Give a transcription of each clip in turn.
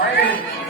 Fire!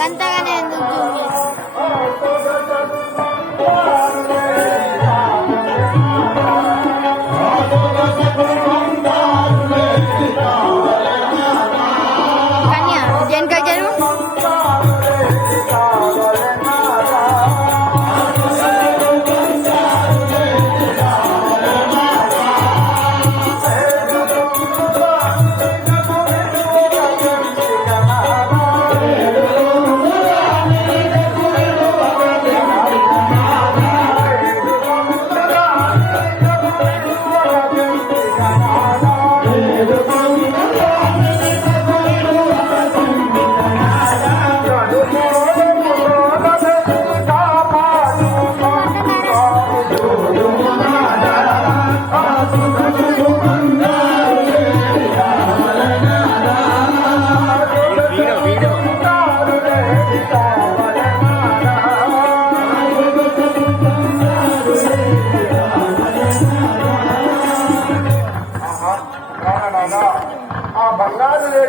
ಗಂಟಗನೆ ಎಂದು ಭೂಮಿ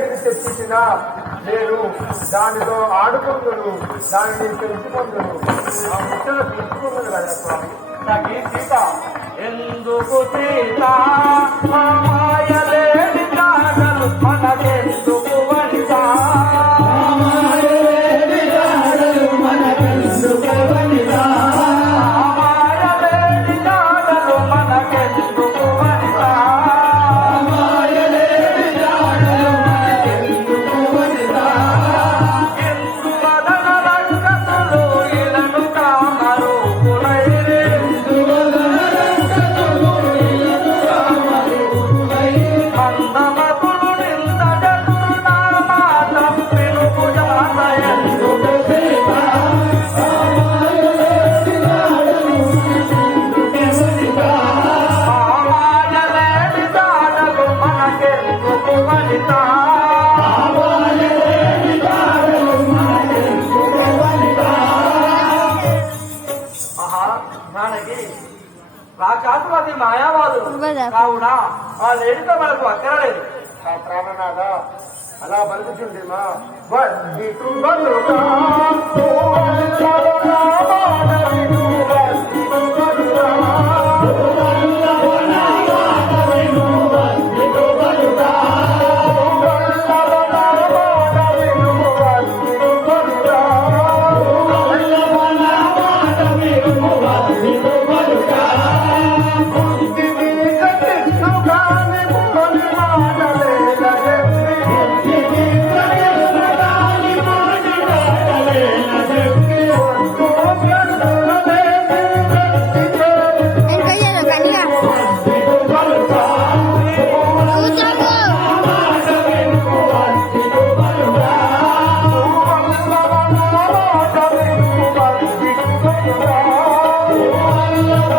బంగారు రేడిని తెప్పించిన నేను దానితో ఆడుకుందును దానిని పెంచుకుందును. ఆ ముచ్చట తీసుకుందును కదా స్వామి. నాకు ఈ సీత ఎందుకు సీత? మా శాస్త్రవాది మాయావాదులు కావునా వాళ్ళు ఎడితో మనకు అక్కరలేదు. ప్రాణనాథ అలా బతుకుతుంటే మా బట్